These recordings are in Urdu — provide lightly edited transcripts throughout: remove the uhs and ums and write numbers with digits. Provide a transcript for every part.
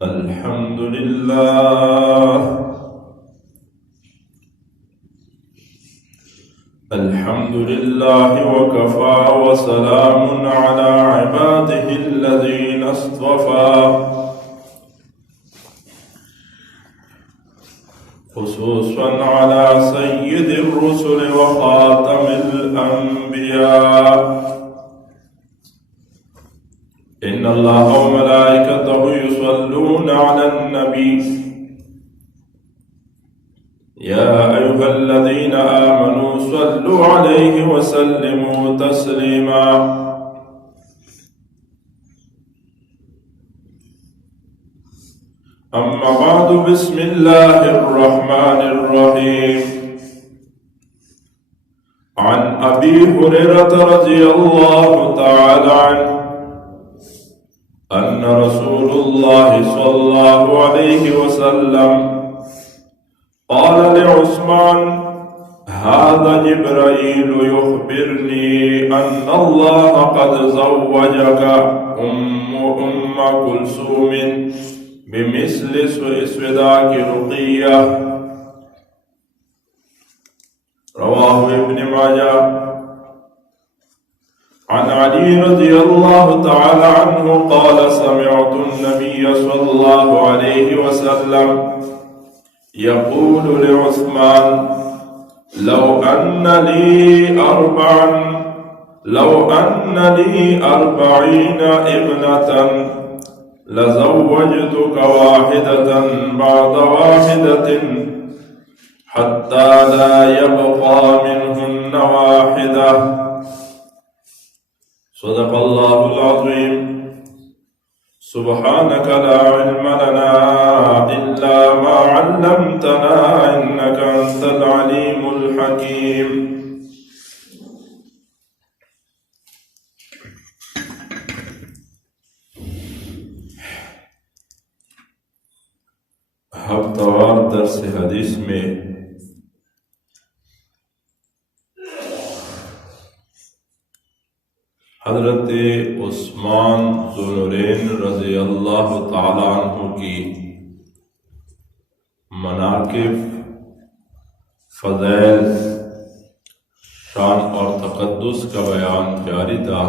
الحمد لله وكفى وسلام على عباده الذين اصطفى خصوصا على سيد الرسل وخاتم الأنبياء إن الله وملائكته يصلون على النبي يا أيها الذين آمنوا صلوا عليه وسلموا تسليما أما بعد بسم الله الرحمن الرحيم عن أبي هريرة رضي الله تعالى عنه أن رسول الله صلى الله عليه وسلم قال لعثمان هذا جبرائيل يخبرني أن الله قد زوجك أم كلثوم بمثل سوداك رقية رواه ابن ماجه عن علي رضي الله تعالى عنه قال سمعت النبي صلى الله عليه وسلم يقول لعثمان لو أن لي 40 ابنة لزوجتك واحدة بعد واحدة حتى لا يبقى منهن واحدة صدق الله العظيم سبحانك لا علم لنا إلا ما علمتنا إنك أنت العليم الحكيم ہفتہ درس حدیث میں حضرت عثمان ذو النورین رضی اللہ تعالی عنہ کی مناقب، فضائل، شان اور تقدس کا بیان جاری تھا۔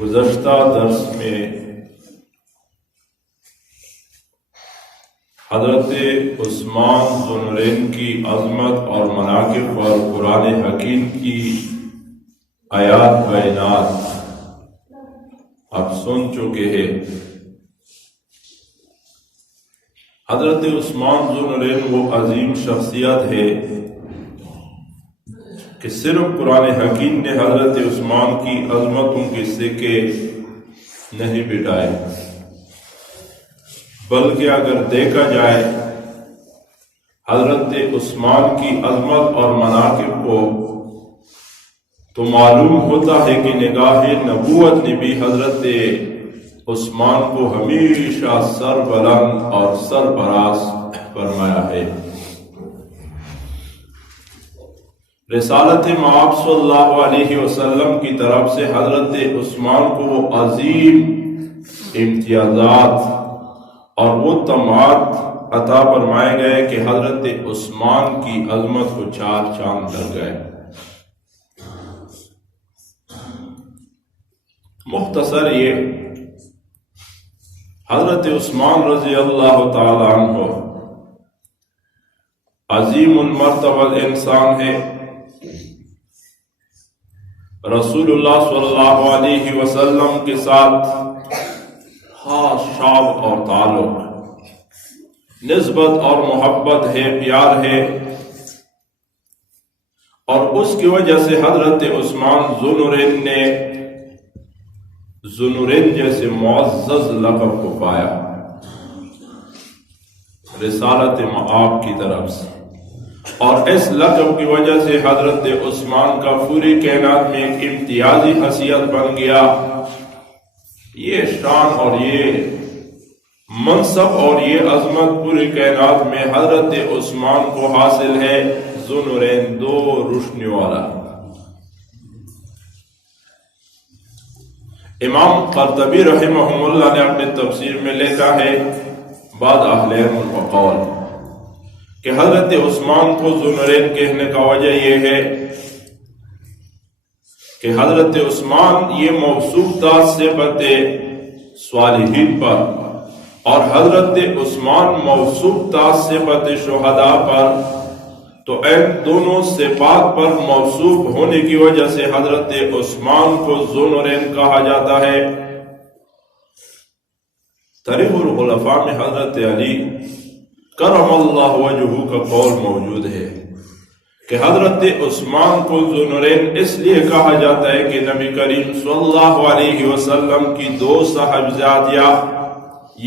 گزشتہ درس میں حضرت عثمان ذو النورین کی عظمت اور مناقب پر قرآن حکیم کی آیات بیانات آپ سن چکے ہیں۔ حضرت عثمان ذو النورین وہ عظیم شخصیت ہے کہ صرف قرآن حکیم نے حضرت عثمان کی عظمتوں کے سکے نہیں بٹائے، بلکہ اگر دیکھا جائے حضرت عثمان کی عظمت اور مناقب کو تو معلوم ہوتا ہے کہ نگاہ نبوت نے بھی حضرت عثمان کو ہمیشہ سربلند اور سرفراز فرمایا ہے۔ رسالت مآب صلی اللہ علیہ وسلم کی طرف سے حضرت عثمان کو وہ عظیم امتیازات اور وہ تمام عطا فرمائے گئے کہ حضرت عثمان کی عظمت کو 4 چاند لگ گئے۔ مختصر یہ حضرت عثمان رضی اللہ تعالی عنہ عظیم المرتبہ انسان ہے۔ رسول اللہ صلی اللہ علیہ وسلم کے ساتھ خاص شعب اور تعلق، نسبت اور محبت ہے، پیار ہے، اور اس کی وجہ سے حضرت عثمان ذو النورین نے ذو النورین جیسے معزز لقب کو پایا رسالت مآب کی طرف سے، اور اس لقب کی وجہ سے حضرت عثمان کا پوری کائنات میں ایک امتیازی حیثیت بن گیا۔ یہ شان اور یہ منصب اور یہ عظمت پوری کائنات میں حضرت عثمان کو حاصل ہے، ذو النورین، 2 روشنی والا۔ امام قرطبی رحمہ اللہ نے اپنے تفسیر میں لکھا ہے بعد اہل علم وقول کہ حضرت عثمان کو ذوالنورین کہنے کا وجہ یہ ہے کہ حضرت عثمان یہ موصوف تھا صفت صالحین پر اور حضرت عثمان موصوف تھا صفت شہداء پر، تو ان دونوں صفات پر موصوف ہونے کی وجہ سے حضرت عثمان کو ذوالنورین کہا جاتا ہے۔ تاریخ الخلفاء میں حضرت علی کرم اللہ وجہہ کا قول موجود ہے کہ حضرت عثمان کو ذوالنورین اس لیے کہا جاتا ہے کہ نبی کریم صلی اللہ علیہ وسلم کی دو صاحبزادیاں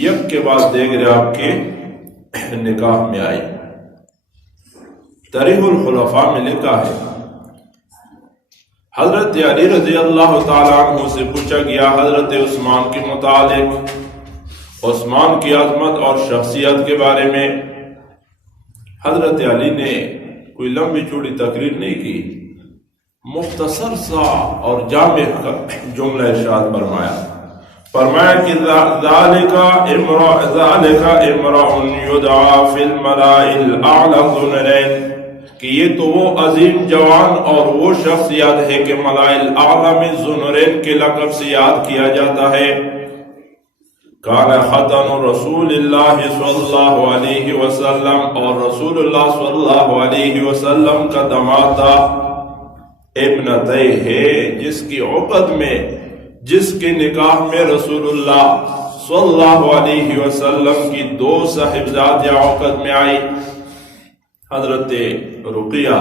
یک کے بعد دیگر آپ کے نکاح میں آئی۔ تاریخ الخلفاء میں لکھا ہے حضرت علی رضی اللہ تعالیٰ عنہ سے پوچھا گیا حضرت عثمان کے متعلق، عثمان کی عظمت اور شخصیت کے بارے میں۔ حضرت علی نے کوئی لمبی چوڑی تقریر نہیں کی، مختصر سا اور جامع جملہ ارشاد فرمایا کہ ذالک امرأ یدعا فی الملائ الاعلی ذوالنورین، کہ یہ تو وہ عظیم جوان اور وہ شخصیت ہے کہ ملائ الاعلی میں ذوالنورین کے لقب سے یاد کیا جاتا ہے۔ کان ختن رسول اللہ صلی اللہ علیہ وسلم، اور رسول اللہ صلی اللہ علیہ وسلم کا داماد تھا، ابنتہ ہے جس کی عقد میں، جس کے نکاح میں رسول اللہ صلی اللہ علیہ وسلم کی دو صاحبزادیاں عقد میں آئی، حضرت رقیہ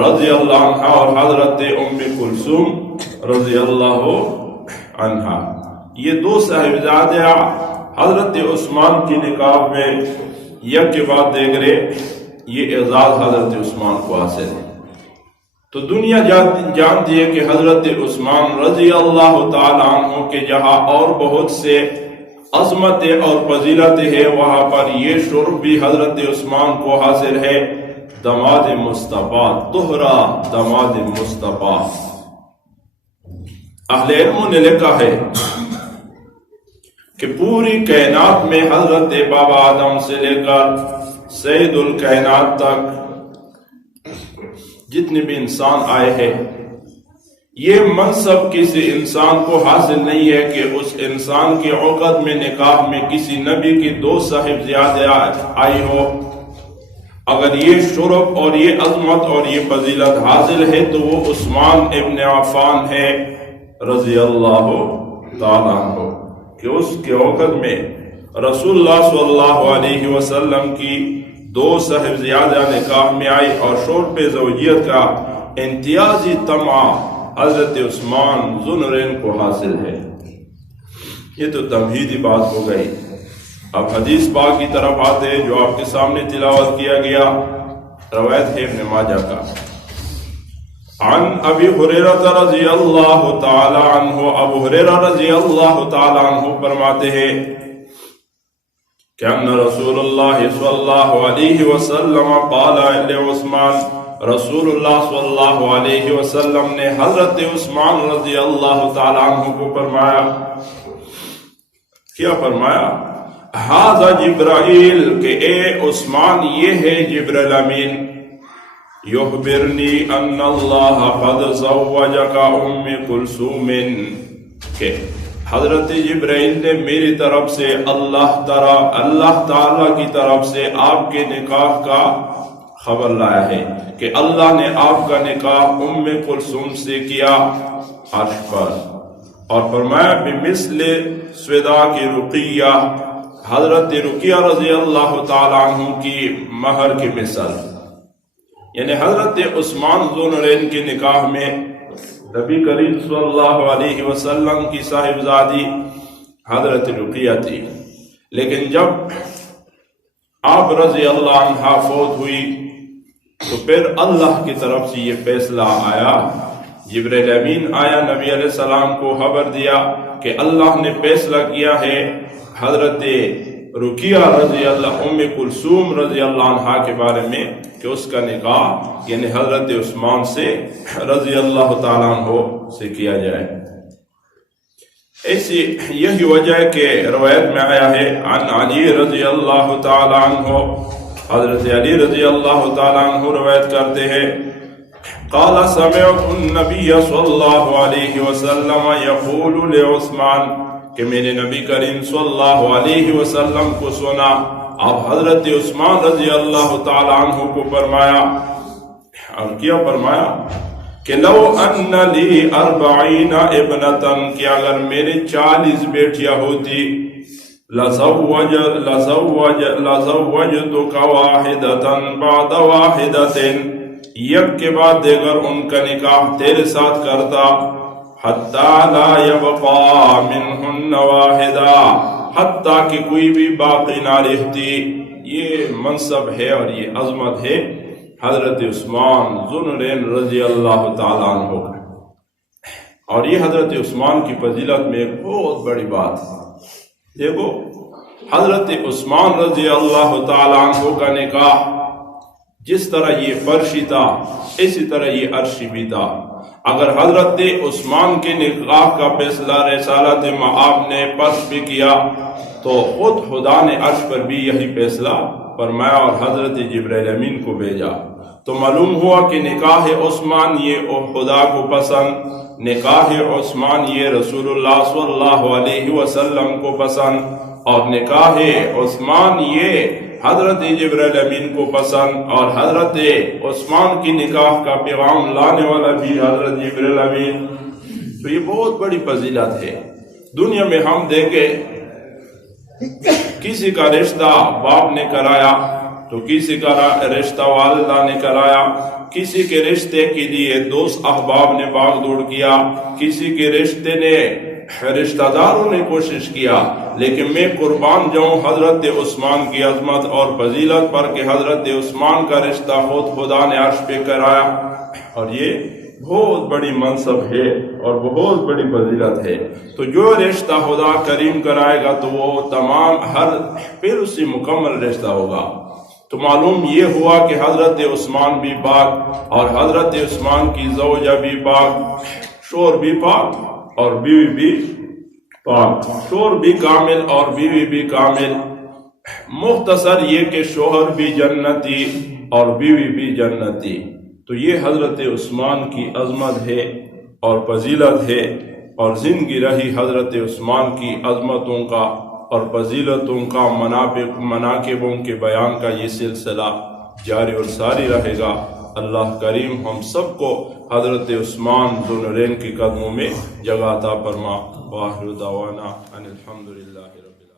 رضی اللہ عنہ اور حضرت ام کلثوم رضی اللہ عنہ۔ یہ دو صاحبزادیاں حضرت عثمان کی نکاح میں یک کے بعد دیگرے، یہ اعزاز حضرت عثمان کو حاصل ہے۔ تو دنیا جانتی ہے کہ حضرت عثمان رضی اللہ تعالیٰ عنہ کے جہاں اور بہت سے عظمتیں اور فضیلتیں ہیں، وہاں پر یہ شرف بھی حضرت عثمان کو حاصل ہے، داماد مصطفیٰ، طہرا داماد مصطفیٰ۔ اہل علم نے لکھا ہے کہ پوری کائنات میں حضرت بابا آدم سے لے کر سید الکائنات تک جتنے بھی انسان آئے ہیں، یہ منصب کسی انسان کو حاصل نہیں ہے کہ اس انسان کی عقد میں نکاح میں کسی نبی کی دو صاحبزادیاں آئی ہو۔ اگر یہ شرف اور یہ عظمت اور یہ فضیلت حاصل ہے تو وہ عثمان ابن عفان ہے رضی اللہ تعالیٰ عنہ، کہ اس کے عقد میں رسول اللہ صلی اللہ علیہ وسلم کی دو صاحبزادیاں نکاح میں آئی، اور شرف زوجیت کا امتیازی تمع حضرت عثمان ذوالنورین کو حاصل ہے۔ یہ تو تمہیدی بات ہو گئی۔ اب حدیث پاک کی طرف آتے ہیں جو آپ کے سامنے تلاوت کیا گیا، روایت ہے ابن ماجہ کا۔ عن ابی ہریرہ رضی اللہ تعالی عنہ، ابو ہریرہ رضی اللہ تعالی عنہ فرماتے ہیں کہ ان رسول اللہ صلی اللہ علیہ وسلم قال لعثمان، رسول اللہ صلی اللہ علیہ وسلم نے حضرت عثمان رضی اللہ تعالی عنہ کو فرمایا، کیا فرمایا؟ ھذا جبرائیل، کہ اے عثمان یہ ہے جبرائیل امین، یخبرنی ان اللہ قد زوجک ام کلثوم، کہ حضرت جبرائیل نے میری طرف سے اللہ تعالی کی طرف سے آپ کے نکاح کا خبر لایا ہے کہ اللہ نے آپ کا نکاح ام کلثوم سے کیا عرش پر، اور فرمایا بمثل سودا کی رقیہ، حضرت رقیہ رضی اللہ تعالیٰ عنہ کی مہر کی مثال، یعنی حضرت عثمان ذوالنورین کے نکاح میں نبی کریم صلی اللہ علیہ وسلم کی صاحبزادی حضرت رقیہ تھی، لیکن جب آپ رضی اللہ عنہ فوت ہوئی تو پھر اللہ کی طرف سے یہ فیصلہ آیا، جبرائیل امین آیا، نبی علیہ السلام کو خبر دیا کہ اللہ نے فیصلہ کیا ہے حضرت رقیہ رضی اللہ ام کلثوم رضی اللہ عنہ کے بارے میں کہ اس کا نکاح یعنی حضرت عثمان سے رضی اللہ تعالیٰ عنہ سے کیا جائے۔ ایسی یہی وجہ ہے کہ روایت میں آیا ہے عن علی رضی اللہ تعالی عنہ، حضرت علی رضی اللہ تعالی عنہ روایت کرتے ہیں قال سمعت النبی صلی اللہ علیہ وسلم یقول لعثمان، کہ میں نے نبی کریم صلی اللہ علیہ وسلم کو سنا، اب حضرت عثمان رضی اللہ تعالی عنہ کو فرمایا، اور کیا فرمایا کہ لو ان لی 40 ابنتن، کہ اگر میرے 40 بیٹیاں ہوتی، لزوجتک واحدتن بعد واحدتن، یک کے بعد دیگر ان کا نکاح تیرے ساتھ کرتا، حتی لا یبقا منہن واحدہ، حتی کہ کوئی بھی باقی نہ رہتی۔ یہ منصب ہے اور یہ عظمت ہے حضرت عثمان ذوالنورین رضی اللہ تعالیٰ عنہ کا، اور یہ حضرت عثمان کی فضیلت میں ایک بہت بڑی بات ہے۔ دیکھو حضرت عثمان رضی اللہ تعالیٰ عنہ کا نکاح جس طرح یہ فرشی تھا اسی طرح یہ عرشی بھی تھا۔ اگر حضرت عثمان کے نکاح کا فیصلہ رسالت مآب نے فرش بھی کیا تو خود خدا نے عرش پر بھی یہی فیصلہ فرمایا اور حضرت جبرائیل امین کو بھیجا، تو معلوم ہوا کہ نکاح عثمان یہ خدا کو پسند، نکاح عثمان یہ رسول اللہ صلی اللہ علیہ وسلم کو پسند، اور نکاح عثمان یہ حضرت جبرائیل امین کو پسند، اور حضرت عثمان کی نکاح کا پیغام لانے والا بھی حضرت جبرائیل امین۔ تو یہ بہت بڑی فضیلت ہے۔ دنیا میں ہم دیکھیں کسی کا رشتہ باپ نے کرایا تو کسی کا رشتہ والدہ نے کرایا، کسی کے رشتے کے لیے دوست احباب نے باغ دوڑ کیا، کسی کے رشتے نے رشتہ داروں نے کوشش کیا، لیکن میں قربان جاؤں حضرت عثمان کی عظمت اور فضیلت پر کہ حضرت عثمان کا رشتہ خود خدا نے عرش پہ کرایا، اور یہ بہت بڑی منصب ہے اور بہت بڑی فضیلت ہے۔ تو جو رشتہ خدا کریم کرائے گا تو وہ تمام ہر پھر اس سے مکمل رشتہ ہوگا۔ تو معلوم یہ ہوا کہ حضرت عثمان بھی پاک اور حضرت عثمان کی زوجہ بھی پاک، شوہر بھی پاک اور بیوی بھی پاک، شوہر بھی کامل اور بیوی بھی کامل۔ مختصر یہ کہ شوہر بھی جنتی اور بیوی بھی جنتی۔ تو یہ حضرت عثمان کی عظمت ہے اور فضیلت ہے، اور زندگی رہی حضرت عثمان کی عظمتوں کا اور فضیلتوں کا مناقبوں کے بیان کا یہ سلسلہ جاری اور ساری رہے گا۔ اللہ کریم ہم سب کو حضرت عثمان ذوالنورین کے قدموں میں جگہ عطا فرما۔ وآخر دعوانا ان الحمدللہ رب العالمین۔